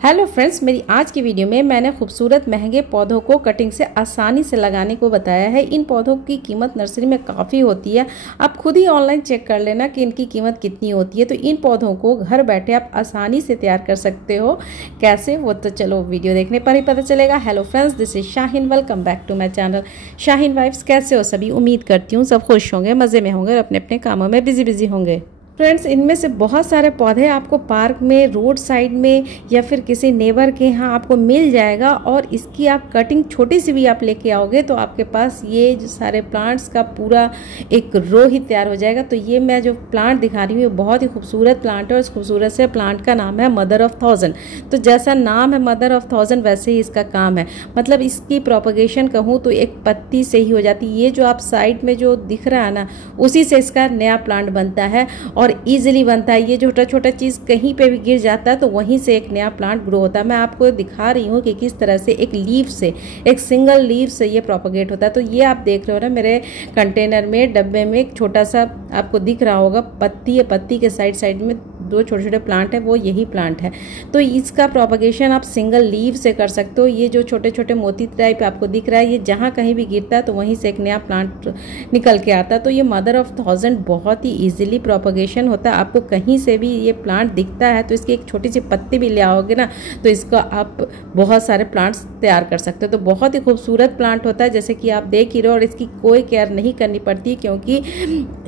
Hello friends, मेरी आज की वीडियो में मैंने खूबसूरत महंगे पौधों को कटिंग से आसानी से लगाने को बताया है। इन पौधों की कीमत नर्सरी में काफ़ी होती है। आप खुद ही ऑनलाइन चेक कर लेना कि इनकी कीमत कितनी होती है। तो इन पौधों को घर बैठे आप आसानी से तैयार कर सकते हो। कैसे, वो तो चलो वीडियो देखने पर ही पता चलेगा। Hello friends, this is Shaheen. Welcome back to my channel Shaheen wife's. कैसे हो सभी? उम्मीद करती हूँ सब खुश होंगे, मज़े में होंगे और अपने अपने कामों में बिजी होंगे। फ्रेंड्स, इनमें से बहुत सारे पौधे आपको पार्क में, रोड साइड में या फिर किसी नेबर के यहाँ आपको मिल जाएगा। और इसकी आप कटिंग छोटी सी भी आप लेके आओगे तो आपके पास ये जो सारे प्लांट्स का पूरा एक रो ही तैयार हो जाएगा। तो ये मैं जो प्लांट दिखा रही हूँ ये बहुत ही खूबसूरत प्लांट है और इस खूबसूरत से प्लांट का नाम है मदर ऑफ थाउजेंड। तो जैसा नाम है मदर ऑफ थाउजेंड वैसे ही इसका काम है। मतलब इसकी प्रोपगेशन कहूँ तो एक पत्ती से ही हो जाती है। ये जो आप साइड में जो दिख रहा है ना, उसी से इसका नया प्लांट बनता है और इजीली बनता है। ये छोटा छोटा चीज़ कहीं पे भी गिर जाता है तो वहीं से एक नया प्लांट ग्रो होता है। मैं आपको दिखा रही हूँ कि किस तरह से एक लीफ से, एक सिंगल लीफ से ये प्रोपगेट होता है। तो ये आप देख रहे हो ना, मेरे कंटेनर में, डब्बे में एक छोटा सा आपको दिख रहा होगा पत्ती है। पत्ती के साइड में दो छोटे छोटे प्लांट है, वो यही प्लांट है। तो इसका प्रोपगेशन आप सिंगल लीव से कर सकते हो। ये जो छोटे छोटे मोती टाइप आपको दिख रहा है, ये जहाँ कहीं भी गिरता है तो वहीं से एक नया प्लांट निकल के आता है। तो ये मदर ऑफ थाउजेंड बहुत ही इजीली प्रोपगेशन होता है। आपको कहीं से भी ये प्लांट दिखता है तो इसकी एक छोटी सी पत्ती भी ले आओगे ना तो इसका आप बहुत सारे प्लांट्स तैयार कर सकते हो। तो बहुत ही खूबसूरत प्लांट होता है, जैसे कि आप देख ही रहे हो। और इसकी कोई केयर नहीं करनी पड़ती क्योंकि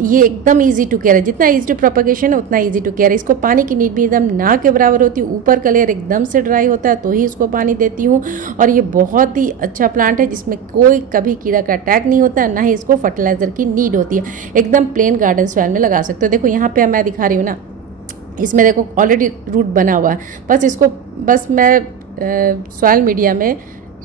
ये एकदम ईजी टू केयर है। जितना ईजी टू प्रोपगेशन है उतना ईजी टू केयर है। इसको पानी की नीड भी एकदम ना के बराबर होती है। ऊपर का लेयर एकदम से ड्राई होता है तो ही इसको पानी देती हूँ। और ये बहुत ही अच्छा प्लांट है जिसमें कोई कभी कीड़ा का अटैक नहीं होता है, ना ही इसको फर्टिलाइजर की नीड होती है। एकदम प्लेन गार्डन सॉइल में लगा सकते हो। देखो यहाँ पे मैं दिखा रही हूँ ना, इसमें देखो ऑलरेडी रूट बना हुआ है। बस मैं सॉइल मीडिया में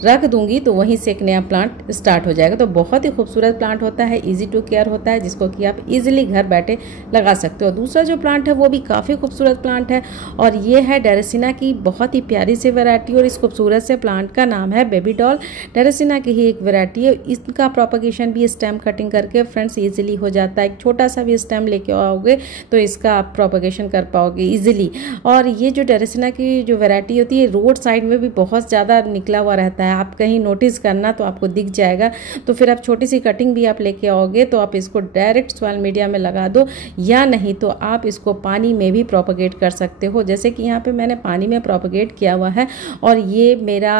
रख दूंगी तो वहीं से एक नया प्लांट स्टार्ट हो जाएगा। तो बहुत ही खूबसूरत प्लांट होता है, इजी टू केयर होता है, जिसको कि आप इजीली घर बैठे लगा सकते हो। दूसरा जो प्लांट है वो भी काफ़ी खूबसूरत प्लांट है और ये है ड्रेसिना की बहुत ही प्यारी सी वैरायटी। और इस खूबसूरत से प्लांट का नाम है बेबी डॉल। ड्रेसिना की ही एक वैरायटी है। इसका प्रोपगेशन भी स्टेम कटिंग करके फ्रेंड्स ईजिली हो जाता है। एक छोटा सा भी स्टेम लेके आओगे तो इसका आप प्रोपगेशन कर पाओगे ईजिली। और ये जो ड्रेसिना की जो वैरायटी होती है रोड साइड में भी बहुत ज़्यादा निकला हुआ रहता है। आप कहीं नोटिस करना तो आपको दिख जाएगा। तो फिर आप छोटी सी कटिंग भी आप लेके आओगे तो आप इसको डायरेक्ट सॉइल मीडिया में लगा दो, या नहीं तो आप इसको पानी में भी प्रोपगेट कर सकते हो। जैसे कि यहाँ पे मैंने पानी में प्रोपगेट किया हुआ है और ये मेरा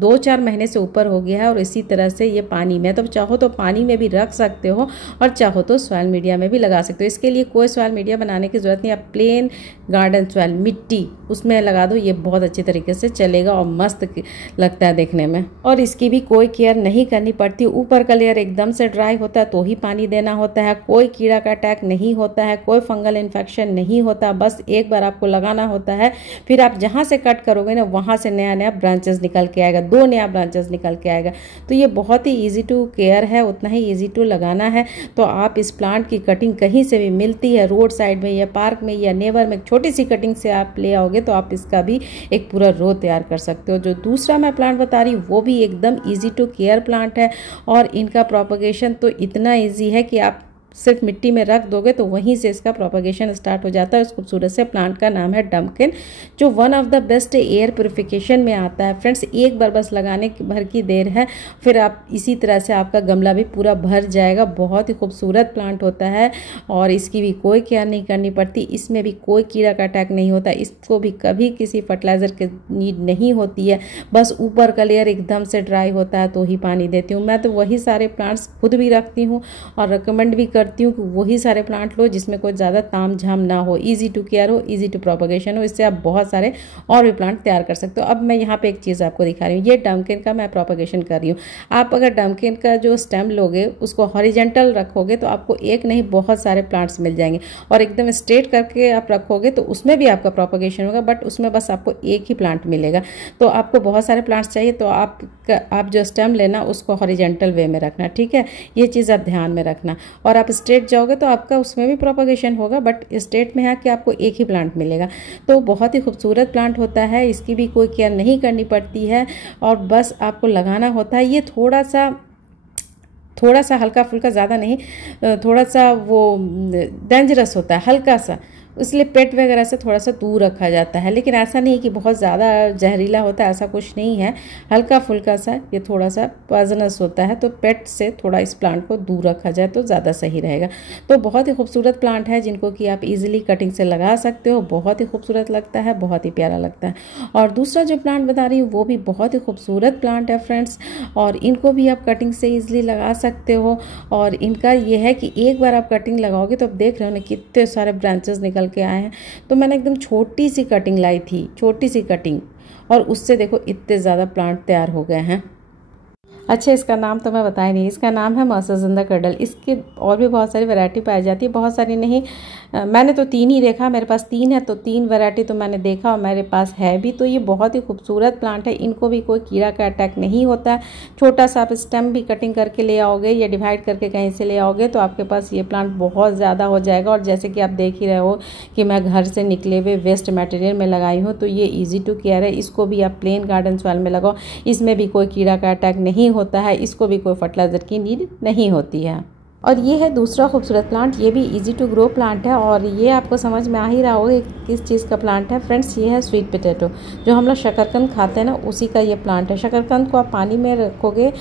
2-4 महीने से ऊपर हो गया है और इसी तरह से ये पानी में, तो चाहो तो पानी में भी रख सकते हो और चाहो तो सॉइल मीडिया में भी लगा सकते हो। इसके लिए कोई सॉइल मीडिया बनाने की ज़रूरत नहीं। आप प्लेन गार्डन सॉइल, मिट्टी, उसमें लगा दो, ये बहुत अच्छे तरीके से चलेगा और मस्त लगता है देखने में। और इसकी भी कोई केयर नहीं करनी पड़ती। ऊपर का लेयर एकदम से ड्राई होता है तो ही पानी देना होता है। कोई कीड़ा का अटैक नहीं होता है, कोई फंगल इन्फेक्शन नहीं होता। बस एक बार आपको लगाना होता है, फिर आप जहाँ से कट करोगे ना वहाँ से नया नया ब्रांचेस निकल के आएगा, 2 नया ब्रांचेस निकल के आएगा। तो ये बहुत ही इजी टू केयर है, उतना ही इजी टू लगाना है। तो आप इस प्लांट की कटिंग कहीं से भी मिलती है, रोड साइड में या पार्क में या नेबर में, छोटी सी कटिंग से आप ले आओगे तो आप इसका भी एक पूरा रो तैयार कर सकते हो। जो दूसरा मैं प्लांट बता रही हूँ वो भी एकदम इजी टू केयर प्लांट है और इनका प्रोपगेशन तो इतना इजी है कि आप सिर्फ मिट्टी में रख दोगे तो वहीं से इसका प्रोपगेशन स्टार्ट हो जाता है। इस खूबसूरत से प्लांट का नाम है डम्पकिन, जो one of the best air purification में आता है। फ्रेंड्स, एक बार बस लगाने भर की देर है, फिर आप इसी तरह से आपका गमला भी पूरा भर जाएगा। बहुत ही खूबसूरत प्लांट होता है और इसकी भी कोई केयर नहीं करनी पड़ती। इसमें भी कोई कीड़ा का अटैक नहीं होता। इसको भी कभी किसी फर्टिलाइजर की नीड नहीं होती है। बस ऊपर का लेयर एकदम से ड्राई होता है तो ही पानी देती हूँ। मैं तो वही सारे प्लांट्स खुद भी रखती हूँ और रिकमेंड भी करती हूँ कि वही सारे प्लांट लो जिसमें कोई ज़्यादा ताम झाम ना हो, इजी टू केयर हो, इजी टू प्रोपगेशन हो। इससे आप बहुत सारे और भी प्लांट तैयार कर सकते हो। अब मैं यहाँ पे एक चीज़ आपको दिखा रही हूँ, ये डम्पकिन का मैं प्रोपगेशन कर रही हूँ। आप अगर डम्पकिन का जो स्टेम लोगे उसको हॉरिजेंटल रखोगे तो आपको एक नहीं बहुत सारे प्लांट्स मिल जाएंगे। और एकदम स्ट्रेट करके आप रखोगे तो उसमें भी आपका प्रोपगेशन होगा, बट उसमें बस आपको एक ही प्लांट मिलेगा। तो आपको बहुत सारे प्लांट्स चाहिए तो आप जो स्टेम लेना उसको हॉरिजेंटल वे में रखना, ठीक है? ये चीज़ आप ध्यान में रखना। और आप स्ट्रेट जाओगे तो आपका उसमें भी प्रोपगेशन होगा, बट स्ट्रेट में है कि आपको एक ही प्लांट मिलेगा। तो बहुत ही खूबसूरत प्लांट होता है, इसकी भी कोई केयर नहीं करनी पड़ती है और बस आपको लगाना होता है। ये थोड़ा सा हल्का फुल्का, ज़्यादा नहीं, थोड़ा सा वो डेंजरस होता है, हल्का सा इसलिए पेट वगैरह से थोड़ा सा दूर रखा जाता है। लेकिन ऐसा नहीं कि बहुत ज़्यादा जहरीला होता है, ऐसा कुछ नहीं है, हल्का फुल्का सा ये थोड़ा सा पॉइजनस होता है। तो पेट से थोड़ा इस प्लांट को दूर रखा जाए तो ज़्यादा सही रहेगा। तो बहुत ही खूबसूरत प्लांट है जिनको कि आप इजीली कटिंग से लगा सकते हो। बहुत ही खूबसूरत लगता है, बहुत ही प्यारा लगता है। और दूसरा जो प्लांट बता रही हूँ वो भी बहुत ही खूबसूरत प्लांट है फ्रेंड्स, और इनको भी आप कटिंग से ईजिली लगा सकते हो। और इनका ये है कि एक बार आप कटिंग लगाओगे तो आप देख रहे हो ना कितने सारे ब्रांचेस निकल के आए हैं। तो मैंने एकदम छोटी सी कटिंग लाई थी, छोटी सी कटिंग, और उससे देखो इतने ज़्यादा प्लांट तैयार हो गए हैं। अच्छा, इसका नाम तो मैं बताया नहीं, इसका नाम है मौसजिंदा कडल। इसके और भी बहुत सारी वैरायटी पाई जाती है, बहुत सारी नहीं, मैंने तो 3 ही देखा, मेरे पास 3 है तो 3 वैरायटी तो मैंने देखा और मेरे पास है भी। तो ये बहुत ही खूबसूरत प्लांट है, इनको भी कोई कीड़ा का अटैक नहीं होता है। छोटा सा आप स्टेम भी कटिंग करके ले आओगे या डिवाइड करके कहीं से ले आओगे तो आपके पास ये प्लांट बहुत ज़्यादा हो जाएगा। और जैसे कि आप देख ही रहे हो कि मैं घर से निकले हुए वेस्ट मटेरियल में लगाई हूँ, तो ये ईजी टू केयर है। इसको भी आप प्लेन गार्डन सॉइल में लगाओ, इसमें भी कोई कीड़ा का अटैक नहीं होता है, इसको भी कोई फर्टिलाइजर की नीड नहीं होती है। और ये है दूसरा खूबसूरत प्लांट, ये भी इजी टू ग्रो प्लांट है, और ये आपको समझ में आ ही रहा होगा किस चीज़ का प्लांट है फ्रेंड्स। ये है स्वीट पोटैटो, जो हम लोग शकरकंद खाते हैं ना, उसी का ये प्लांट है। शकरकंद को आप पानी में रखोगे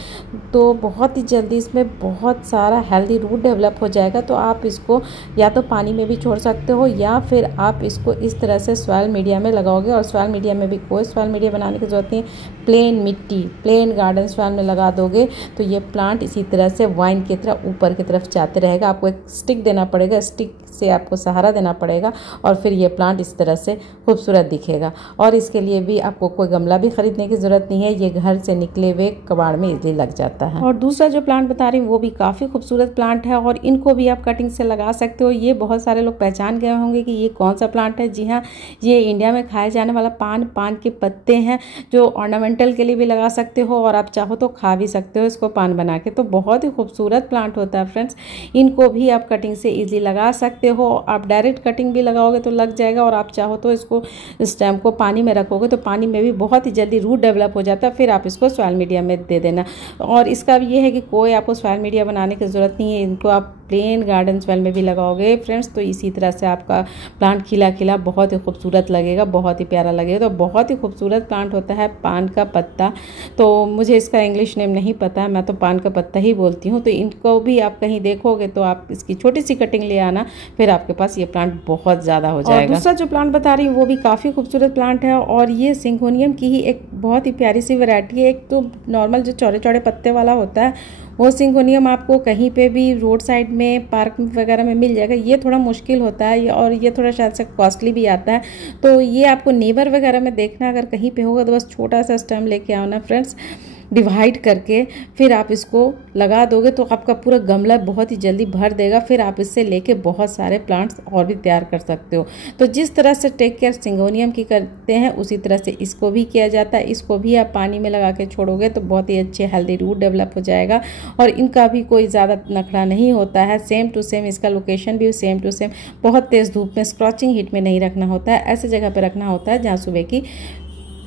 तो बहुत ही जल्दी इसमें बहुत सारा हेल्दी रूट डेवलप हो जाएगा। तो आप इसको या तो पानी में भी छोड़ सकते हो या फिर आप इसको इस तरह से सॉइल मीडिया में लगाओगे। और सॉइल मीडिया में भी कोई सॉइल मीडिया बनाने की जरूरत नहीं, प्लेन मिट्टी, प्लेन गार्डन सॉइल में लगा दोगे तो ये प्लांट इसी तरह से वाइन की तरह ऊपर की तरफ जाते रहेगा। आपको एक स्टिक देना पड़ेगा, स्टिक से आपको सहारा देना पड़ेगा और फिर ये प्लांट इस तरह से खूबसूरत दिखेगा। और इसके लिए भी आपको कोई गमला भी खरीदने की ज़रूरत नहीं है, ये घर से निकले हुए कबाड़ में इजीली लग जाता है। और दूसरा जो प्लांट बता रही हूँ वो भी काफ़ी खूबसूरत प्लांट है और इनको भी आप कटिंग से लगा सकते हो। ये बहुत सारे लोग पहचान गए होंगे कि ये कौन सा प्लांट है। जी हाँ, ये इंडिया में खाए जाने वाला पान के पत्ते हैं, जो ऑर्नामेंटल के लिए भी लगा सकते हो और आप चाहो तो खा भी सकते हो इसको पान बना के। तो बहुत ही खूबसूरत प्लांट होता है फ्रेंड्स, इनको भी आप कटिंग से इजीली लगा सकते हो। आप डायरेक्ट कटिंग भी लगाओगे तो लग जाएगा, और आप चाहो तो इसको स्टेम को पानी में रखोगे तो पानी में भी बहुत ही जल्दी रूट डेवलप हो जाता है। फिर आप इसको सॉइल मीडिया में दे देना। और इसका भी ये है कि कोई आपको सॉइल मीडिया बनाने की ज़रूरत नहीं है, इनको आप प्लेन गार्डन सॉइल में भी लगाओगे फ्रेंड्स तो इसी तरह से आपका प्लांट खिला खिला बहुत ही खूबसूरत लगेगा, बहुत ही प्यारा लगेगा। तो बहुत ही खूबसूरत प्लांट होता है पान का पत्ता। तो मुझे इसका इंग्लिश नेम नहीं पता है, मैं तो पान का पत्ता ही बोलती हूँ। तो इनको भी आप कहीं देखोगे तो आप इसकी छोटी सी कटिंग ले आना, फिर आपके पास ये प्लांट बहुत ज़्यादा हो जाएगा। और दूसरा जो प्लांट बता रही हूँ वो भी काफ़ी खूबसूरत प्लांट है और ये सिंगोनियम की ही एक बहुत ही प्यारी सी वैरायटी है। एक तो नॉर्मल जो चौड़े चौड़े पत्ते वाला होता है वो सिंगोनियम आपको कहीं पे भी रोड साइड में पार्क वगैरह में मिल जाएगा। ये थोड़ा मुश्किल होता है और ये थोड़ा शायद से कॉस्टली भी आता है। तो ये आपको नेबर वगैरह में देखना, अगर कहीं पे होगा तो बस छोटा सा स्टेम लेके आओ ना फ्रेंड्स, डिवाइड करके फिर आप इसको लगा दोगे तो आपका पूरा गमला बहुत ही जल्दी भर देगा। फिर आप इससे लेके बहुत सारे प्लांट्स और भी तैयार कर सकते हो। तो जिस तरह से टेक केयर सिंगोनियम की करते हैं उसी तरह से इसको भी किया जाता है। इसको भी आप पानी में लगा के छोड़ोगे तो बहुत ही अच्छे हेल्दी रूट डेवलप हो जाएगा और इनका भी कोई ज़्यादा नखरा नहीं होता है। सेम टू सेम इसका लोकेशन भी सेम टू सेम, बहुत तेज़ धूप में स्क्रॉचिंग हीट में नहीं रखना होता है, ऐसे जगह पर रखना होता है जहाँ सुबह की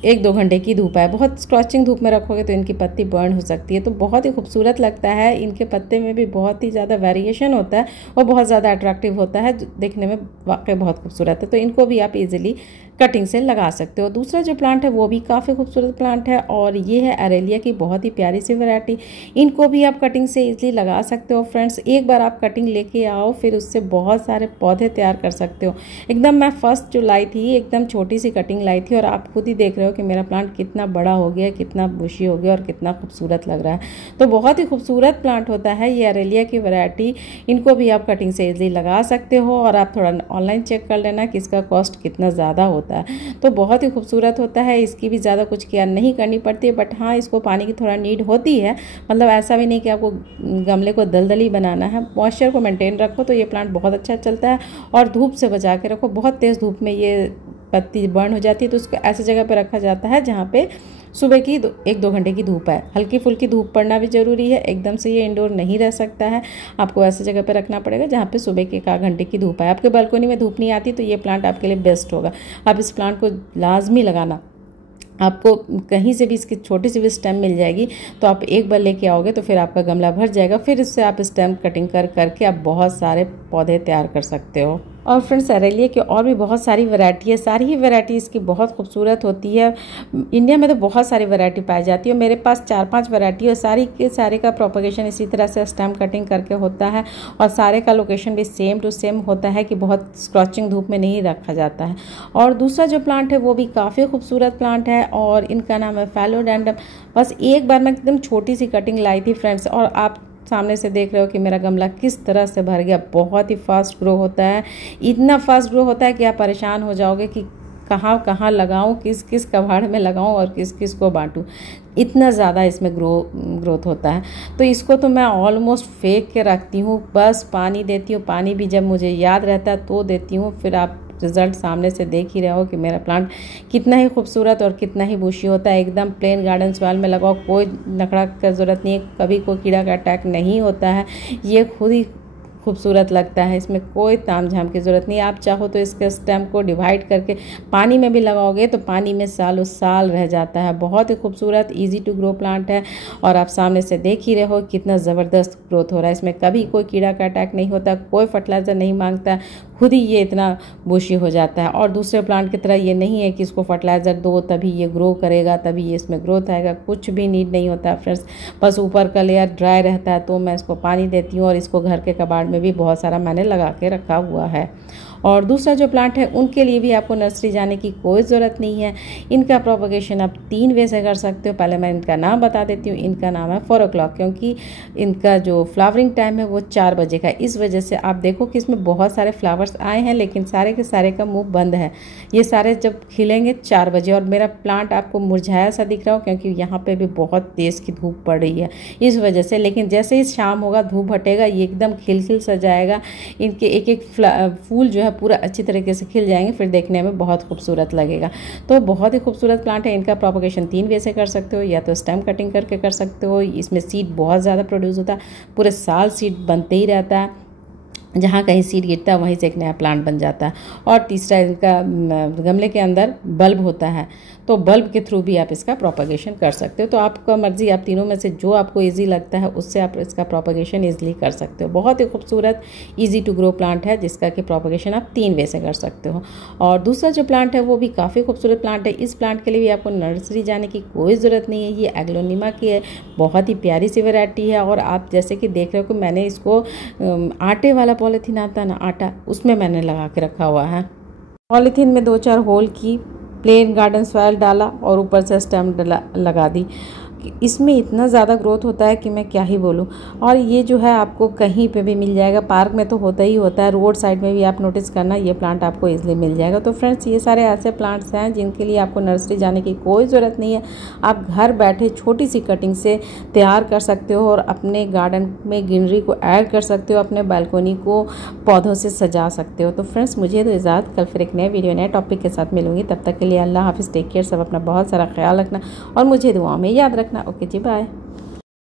1-2 घंटे की धूप है। बहुत स्क्रॉचिंग धूप में रखोगे तो इनकी पत्ती बर्न हो सकती है। तो बहुत ही खूबसूरत लगता है, इनके पत्ते में भी बहुत ही ज़्यादा वेरिएशन होता है और बहुत ज़्यादा अट्रैक्टिव होता है, देखने में वाकई बहुत खूबसूरत है। तो इनको भी आप इजीली कटिंग से लगा सकते हो। दूसरा जो प्लांट है वो भी काफ़ी खूबसूरत प्लांट है और ये है अरेलिया की बहुत ही प्यारी सी वैरायटी। इनको भी आप कटिंग से इजीली लगा सकते हो फ्रेंड्स। एक बार आप कटिंग लेके आओ फिर उससे बहुत सारे पौधे तैयार कर सकते हो। एकदम मैं फर्स्ट जो लाई थी एकदम छोटी सी कटिंग लाई थी और आप खुद ही देख रहे हो कि मेरा प्लांट कितना बड़ा हो गया, कितना बुशी हो गया और कितना खूबसूरत लग रहा है। तो बहुत ही खूबसूरत प्लांट होता है ये अरेलिया की वैरायटी। इनको भी आप कटिंग से इजीली लगा सकते हो और आप थोड़ा ऑनलाइन चेक कर लेना कि इसका कॉस्ट कितना ज़्यादा होता है। तो बहुत ही खूबसूरत होता है, इसकी भी ज़्यादा कुछ केयर नहीं करनी पड़ती है, बट हाँ इसको पानी की थोड़ा नीड होती है। मतलब ऐसा भी नहीं कि आपको गमले को दलदली बनाना है, मॉइस्चर को मेंटेन रखो तो ये प्लांट बहुत अच्छा चलता है। और धूप से बचा के रखो, बहुत तेज़ धूप में ये पत्ती बर्न हो जाती है तो उसको ऐसी जगह पर रखा जाता है जहाँ पे सुबह की 1-2 घंटे की धूप है। हल्की फुल्की धूप पड़ना भी जरूरी है, एकदम से ये इंडोर नहीं रह सकता है। आपको ऐसी जगह पे रखना पड़ेगा जहाँ पे सुबह के 1 घंटे की धूप है। आपके बालकनी में धूप नहीं आती तो ये प्लांट आपके लिए बेस्ट होगा। आप इस प्लांट को लाजमी लगाना, आपको कहीं से भी इसकी छोटी सी भी स्टेम मिल जाएगी तो आप एक बार लेके आओगे तो फिर आपका गमला भर जाएगा। फिर इससे आप स्टेम कटिंग करके आप बहुत सारे पौधे तैयार कर सकते हो। और फ्रेंड्स एरेलिया की और भी बहुत सारी वैरायटी है, सारी ही वैरायटी इसकी बहुत खूबसूरत होती है। इंडिया में तो बहुत सारी वैरायटी पाई जाती है। मेरे पास 4-5 वैरायटी है, सारी के सारे का प्रोपगेशन इसी तरह से स्टेम कटिंग करके होता है और सारे का लोकेशन भी सेम टू सेम होता है कि बहुत स्क्रॉचिंग धूप में नहीं रखा जाता है। और दूसरा जो प्लांट है वो भी काफ़ी खूबसूरत प्लांट है और इनका नाम है फेलोडेंड्रम। बस एक बार मैं एकदम छोटी सी कटिंग लाई थी फ्रेंड्स, और आप सामने से देख रहे हो कि मेरा गमला किस तरह से भर गया। बहुत ही फास्ट ग्रो होता है, इतना फास्ट ग्रो होता है कि आप परेशान हो जाओगे कि कहाँ कहाँ लगाऊं, किस किस कबाड़ में लगाऊं और किस किस को बांटूं, इतना ज़्यादा इसमें ग्रोथ होता है। तो इसको तो मैं ऑलमोस्ट फेंक के रखती हूँ, बस पानी देती हूँ। पानी भी जब मुझे याद रहता है तो देती हूँ। फिर आप रिजल्ट सामने से देख ही रहे हो कि मेरा प्लांट कितना ही खूबसूरत और कितना ही बुशी होता है। एकदम प्लेन गार्डन सॉइल में लगाओ, कोई नखड़ा का ज़रूरत नहीं है, कभी कोई कीड़ा का अटैक नहीं होता है। ये खुद ही खूबसूरत लगता है, इसमें कोई ताम झाम की ज़रूरत नहीं। आप चाहो तो इसके स्टेम को डिवाइड करके पानी में भी लगाओगे तो पानी में सालों साल रह जाता है। बहुत ही खूबसूरत इजी टू ग्रो प्लांट है और आप सामने से देख ही रहे हो कितना ज़बरदस्त ग्रोथ हो रहा है। इसमें कभी कोई कीड़ा का अटैक नहीं होता, कोई फर्टिलाइज़र नहीं मांगता, खुद ही ये इतना बुशी हो जाता है। और दूसरे प्लांट की तरह ये नहीं है कि इसको फर्टिलाइज़र दो तभी ये ग्रो करेगा, तभी ये इसमें ग्रोथ आएगा, कुछ भी नीड नहीं होता है फ्रेंड्स। बस ऊपर का लेयर ड्राई रहता है तो मैं इसको पानी देती हूँ और इसको घर के कबाड़ में भी बहुत सारा मैंने लगा के रखा हुआ है। और दूसरा जो प्लांट है उनके लिए भी आपको नर्सरी जाने की कोई ज़रूरत नहीं है। इनका प्रोपगेशन आप 3 वे से कर सकते हो। पहले मैं इनका नाम बता देती हूँ। इनका नाम है 4 o'clock, क्योंकि इनका जो फ्लावरिंग टाइम है वो 4 बजे का। इस वजह से आप देखो कि इसमें बहुत सारे फ्लावर्स आए हैं लेकिन सारे के सारे का मुंह बंद है। ये सारे जब खिलेंगे 4 बजे। और मेरा प्लांट आपको मुरझाया सा दिख रहा हो क्योंकि यहाँ पर भी बहुत तेज़ की धूप पड़ रही है इस वजह से। लेकिन जैसे ही शाम होगा, धूप हटेगा, ये एकदम खिल सा जाएगा। इनके एक एक फूल जो है पूरा अच्छी तरीके से खिल जाएंगे, फिर देखने में बहुत खूबसूरत लगेगा। तो बहुत ही खूबसूरत प्लांट है। इनका प्रोपगेशन 3 वे से कर सकते हो, या तो स्टेम कटिंग करके कर सकते हो। इसमें सीड बहुत ज़्यादा प्रोड्यूस होता है, पूरे साल सीड बनते ही रहता है। जहाँ कहीं सीड गिरता है वहीं से एक नया प्लांट बन जाता है। और तीसरा, इनका गमले के अंदर बल्ब होता है, तो बल्ब के थ्रू भी आप इसका प्रोपगेशन कर सकते हो। तो आपका मर्जी, आप तीनों में से जो आपको इजी लगता है उससे आप इसका प्रोपगेशन इजीली कर सकते हो। बहुत ही खूबसूरत इजी टू ग्रो प्लांट है जिसका कि प्रोपगेशन आप 3 वे से कर सकते हो। और दूसरा जो प्लांट है वो भी काफ़ी खूबसूरत प्लांट है। इस प्लांट के लिए भी आपको नर्सरी जाने की कोई ज़रूरत नहीं है। ये एग्लोनिमा की है, बहुत ही प्यारी सी वैरायटी है। और आप जैसे कि देख रहे हो कि मैंने इसको आटे वाला पॉलीथीन आता है ना, आटा, उसमें मैंने लगा के रखा हुआ है। पॉलीथीन में 2-4 होल की, प्लेन गार्डन सॉइल डाला और ऊपर से स्टेम लगा दी। इसमें इतना ज़्यादा ग्रोथ होता है कि मैं क्या ही बोलूँ। और ये जो है आपको कहीं पे भी मिल जाएगा, पार्क में तो होता ही होता है, रोड साइड में भी आप नोटिस करना, ये प्लांट आपको इजीली मिल जाएगा। तो फ्रेंड्स, ये सारे ऐसे प्लांट्स हैं जिनके लिए आपको नर्सरी जाने की कोई ज़रूरत नहीं है। आप घर बैठे छोटी सी कटिंग से तैयार कर सकते हो और अपने गार्डन में ग्रीनरी को ऐड कर सकते हो, अपने बालकोनी को पौधों से सजा सकते हो। तो फ्रेंड्स, मुझे तो इजाज़त, कल फिर एक नए वीडियो नए टॉपिक के साथ मिलूंगी। तब तक के लिए अल्लाह हाफिज़, टेक केयर, सब अपना बहुत सारा ख्याल रखना और मुझे दुआ में याद रखना। ओके जी, बाय।